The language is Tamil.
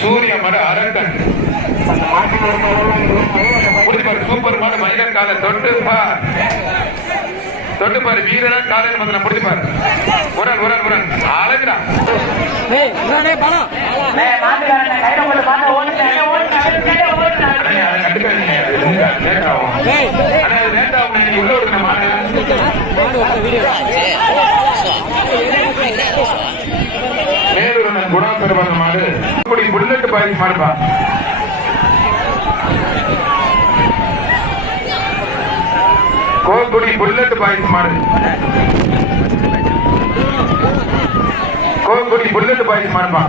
சூரிய மட அரக்கன். சூப்பர் மாடு ஒரு மேலூர் குணா பெருமான மாடு புல்லட்டு பாதி மாடுபா கோகுடி புல்லட் பாய்ஸ் மாடு. கோடி புல்லட்டு பாய்ச்சி மாறுமா